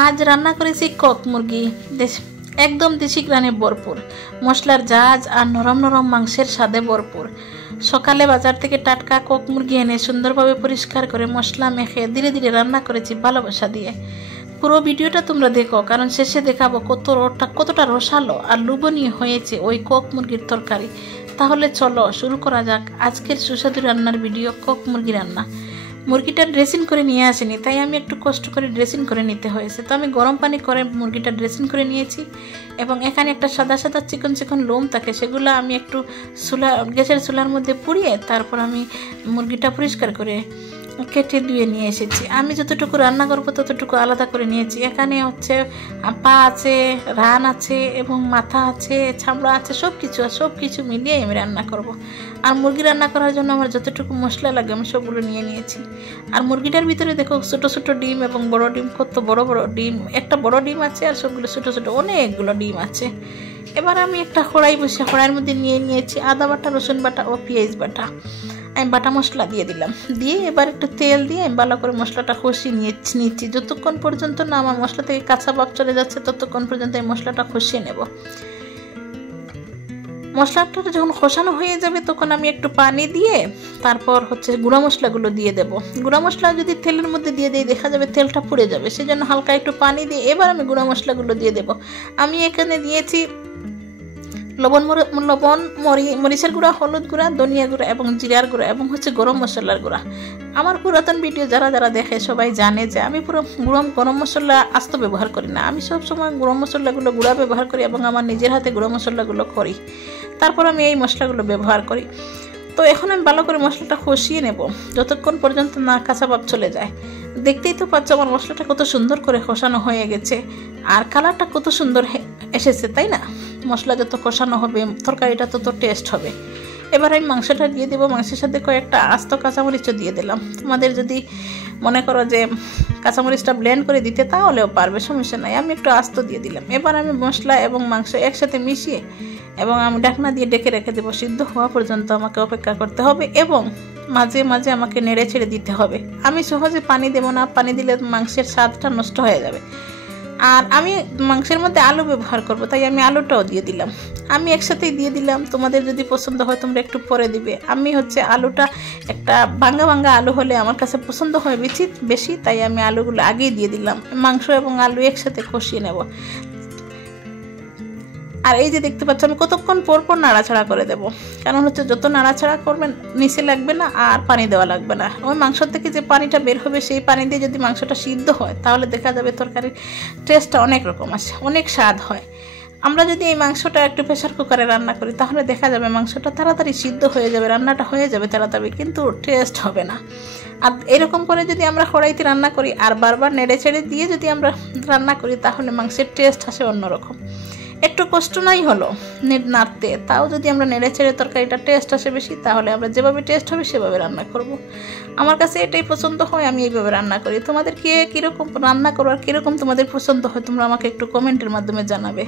আজ রান্না করেছি কক মুরগি, একদম দেশি গ্রানে ভরপুর, মশলার ঝাঁজ আর নরম নরম মাংসের স্বাদে ভরপুর। সকালে বাজার থেকে টাটকা কক মুরগি এনে সুন্দরভাবে পরিষ্কার করে মশলা মেখে ধীরে ধীরে রান্না করেছি ভালোবাসা দিয়ে। পুরো ভিডিওটা তোমরা দেখো, কারণ শেষে দেখাবো কতটা রসালো আর লোভনীয় হয়েছে ওই কক মুরগির তরকারি। তাহলে চলো শুরু করা যাক আজকের সুস্বাদু রান্নার ভিডিও, কক মুরগি রান্না। মুরগিটা ড্রেসিং করে নিয়ে আসেনি, তাই আমি একটু কষ্ট করে ড্রেসিং করে নিতে হয়েছে। তো আমি গরম পানি করে মুরগিটা ড্রেসিং করে নিয়েছি এবং এখানে একটা সাদা সাদা চিকন চিকন লোম থাকে, সেগুলো আমি একটু গ্যাসের চুলার মধ্যে পুড়িয়ে তারপর আমি মুরগিটা পরিষ্কার করে কেটে ধুয়ে নিয়ে এসেছি। আমি যতটুকু রান্না করবো ততটুকু আলাদা করে নিয়েছি। এখানে হচ্ছে পা আছে, রান আছে এবং মাথা আছে, চামড়া আছে, সব কিছু মিলিয়ে আমি রান্না করব। আর মুরগি রান্না করার জন্য আমার যতটুকু মশলা লাগে আমি সবগুলো নিয়ে নিয়েছি। আর মুরগিটার ভিতরে দেখো ছোট ছোট ডিম এবং বড় ডিম, কত বড় বড় ডিম, একটা বড় ডিম আছে আর সবগুলো ছোট ছোট অনেকগুলো ডিম আছে। এবার আমি একটা কড়াই বসে কড়াইয়ের মধ্যে নিয়ে নিয়েছি আদা বাটা, রসুন বাটা ও পেঁয়াজ বাটা। আমি বাটা মশলা দিয়ে দিলাম, দিয়ে এবার একটু তেল দিয়ে আমি ভালো করে মশলাটা কষিয়ে নিচ্ছি। যতক্ষণ পর্যন্ত না আমার মশলা থেকে কাঁচা ভাব চলে যাচ্ছে ততক্ষণ পর্যন্ত এই মশলাটা কষিয়ে নেব। মশলাটা যখন কষানো হয়ে যাবে তখন আমি একটু পানি দিয়ে তারপর হচ্ছে গুঁড়া মশলাগুলো দিয়ে দেব। গুঁড়া মশলা যদি তেলের মধ্যে দিয়ে দিই দেখা যাবে তেলটা পুড়ে যাবে, সেই জন্য হালকা একটু পানি দিয়ে এবার আমি গুঁড়া মশলাগুলো দিয়ে দেব। আমি এখানে দিয়েছি লবণ, মরিচের গুঁড়া, হলুদ গুঁড়া, ধনিয়া গুঁড়া এবং জিরার গুঁড়া এবং হচ্ছে গরম মশলার গুঁড়া। আমার পুরাতন ভিডিও যারা দেখে সবাই জানে যে আমি পুরো গরম মশলা আস্ত ব্যবহার করি না, আমি সবসময় গরম মশলাগুলো গুঁড়া ব্যবহার করি এবং আমার নিজের হাতে গুঁড়ো মশলাগুলো করি, তারপর আমি এই মশলাগুলো ব্যবহার করি। তো এখন আমি ভালো করে মশলাটা কষিয়ে নেব যতক্ষণ পর্যন্ত না কাঁচা ভাব চলে যায়। দেখতেই তো পাচ্ছ আমার মশলাটা কত সুন্দর করে কষানো হয়ে গেছে আর কালারটা কত সুন্দর এসেছে, তাই না? মশলা যত কষানো হবে তরকারিটা তত টেস্ট হবে। এবার আমি মাংসটা দিয়ে দেবো, মাংসের সাথে কয়েকটা আস্ত কাঁচামরিচও দিয়ে দিলাম। তোমাদের যদি মনে করো যে কাঁচামরিচটা ব্লেন্ড করে দিতে তাহলেও পারবে, সমস্যা নাই, আমি একটু আস্ত দিয়ে দিলাম। এবার আমি মশলা এবং মাংস একসাথে মিশিয়ে এবং আমি ঢাকনা দিয়ে ডেকে রেখে দেবো। সিদ্ধ হওয়া পর্যন্ত আমাকে অপেক্ষা করতে হবে এবং মাঝে মাঝে আমাকে নেড়ে ছেড়ে দিতে হবে। আমি সহজে পানি দেবো না, পানি দিলে মাংসের স্বাদটা নষ্ট হয়ে যাবে। আর আমি মাংসের মধ্যে আলু ব্যবহার করব, তাই আমি আলুটাও দিয়ে দিলাম। আমি একসাথেই দিয়ে দিলাম, তোমাদের যদি পছন্দ হয় তোমরা একটু পরে দিবে। আমি হচ্ছে আলুটা একটা ভাঙ্গা আলু হলে আমার কাছে পছন্দ হয় বেশি, তাই আমি আলুগুলো আগেই দিয়ে দিলাম। মাংস এবং আলু একসাথে কষিয়ে নেব। আর এই যে দেখতে পাচ্ছ আমি কতক্ষণ পর নাড়াচাড়া করে দেব, কারণ হচ্ছে যত নাড়াচাড়া করবেন নিচে লাগবে না আর পানি দেওয়া লাগবে না। ওই মাংস থেকে যে পানিটা বের হবে সেই পানি দিয়ে যদি মাংসটা সিদ্ধ হয় তাহলে দেখা যাবে তরকারির টেস্টটা অনেক রকম আসে, অনেক স্বাদ হয়। আমরা যদি এই মাংসটা একটু প্রেসার কুকারে রান্না করি তাহলে দেখা যাবে মাংসটা তাড়াতাড়ি সিদ্ধ হয়ে যাবে, রান্নাটা হয়ে যাবে তাড়াতাড়ি, কিন্তু টেস্ট হবে না। আর এরকম করে যদি আমরা কড়াইতে রান্না করি আর বারবার নেড়ে ছেড়ে দিয়ে যদি আমরা রান্না করি তাহলে মাংসের টেস্ট আসে অন্যরকম। একটু কষ্ট নাই হলো নাড়তে, তাও যদি আমরা নেড়ে ছেড়ে তরকারিটা টেস্ট আসে বেশি, তাহলে আমরা যেভাবে টেস্ট হবে সেভাবে রান্না করব। আমার কাছে এটাই পছন্দ হয়, আমি এইভাবে রান্না করি। তোমাদের কীরকম রান্না করো আর কীরকম তোমাদের পছন্দ হয় তোমরা আমাকে একটু কমেন্টের মাধ্যমে জানাবে।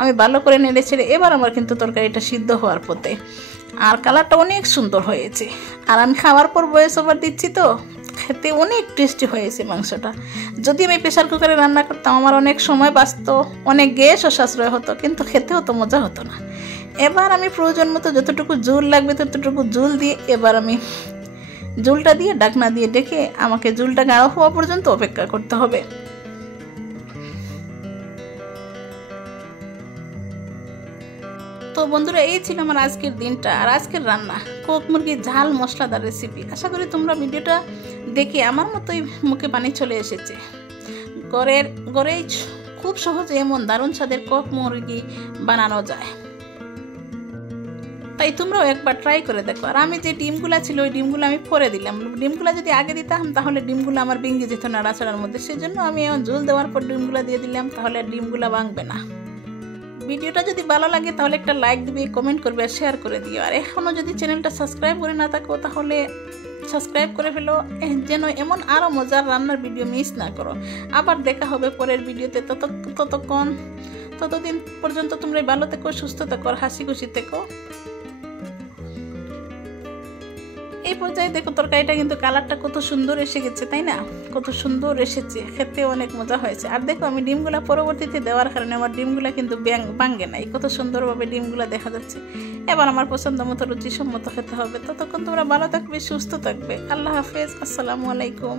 আমি ভালো করে নেড়ে ছেড়ে এবার আমার কিন্তু তরকারিটা সিদ্ধ হওয়ার পথে, আর কালারটা অনেক সুন্দর হয়েছে। আর আমি খাওয়ার পর ভয়েস ওভার দিচ্ছি তো খেতে অনেক টেস্টি হয়েছে মাংসটা। যদি আমি প্রেসার কুকারে রান্না করতাম আমার অনেক সময় বাঁচত, অনেক গ্যাসও সাশ্রয় হতো, কিন্তু খেতেও তো মজা হতো না। এবার আমি প্রয়োজন মতো যতটুকু ঝোল লাগবে ততটুকু ঝোল দিয়ে এবার আমি ঝোলটা দিয়ে ঢাকনা দিয়ে ডেকে আমাকে ঝোলটা গাঢ় হওয়া পর্যন্ত অপেক্ষা করতে হবে। তো বন্ধুরা এই ছিল আমার আজকের দিনটা আর আজকের রান্না, কক মুরগির ঝাল মশলাদার রেসিপি। আশা করি তোমরা ভিডিওটা দেখে আমার মতোই মুখে পানি চলে এসেছে। ঘরেই খুব সহজে এমন দারুণ স্বাদের কক মুরগি বানানো যায়, তাই তোমরাও একবার ট্রাই করে দেখো। আর আমি যে ডিমগুলা ছিল ওই ডিমগুলো আমি পরে দিলাম, ডিমগুলো যদি আগে দিতাম তাহলে ডিমগুলো আমার ভেঙে যেত নাড়াচাড়ার মধ্যে, সেজন্য আমি এখন ঝোল দেওয়ার পর ডিমগুলো দিয়ে দিলাম, তাহলে ডিমগুলো ভাঙবে না। ভিডিওটা যদি ভালো লাগে তাহলে একটা লাইক দিবে, কমেন্ট করবে আর শেয়ার করে দিও। আর এখনও যদি চ্যানেলটা সাবস্ক্রাইব করে না থাকো তাহলে সাবস্ক্রাইব করে ফেলো, যেন এমন আরও মজার রান্নার ভিডিও মিস না করো। আবার দেখা হবে পরের ভিডিওতে। ততদিন পর্যন্ত তোমরা ভালো থেকো, সুস্থ থেকো আর হাসি খুশি থেকো। এই পর্যায়ে দেখো তরকারিটা কিন্তু কালারটা কত সুন্দর এসে গেছে, তাই না? কত সুন্দর এসেছে, খেতে অনেক মজা হয়েছে। আর দেখো আমি ডিমগুলা পরবর্তীতে দেওয়ার কারণে আমার ডিমগুলা কিন্তু ভাঙ্গে নাই, কত সুন্দরভাবে ডিমগুলা দেখা যাচ্ছে। এবার আমার পছন্দ মতো রুচিসম্মত খেতে হবে। ততক্ষণ তোমরা ভালো থাকবে, সুস্থ থাকবে। আল্লাহ হাফেজ, আসসালামু আলাইকুম।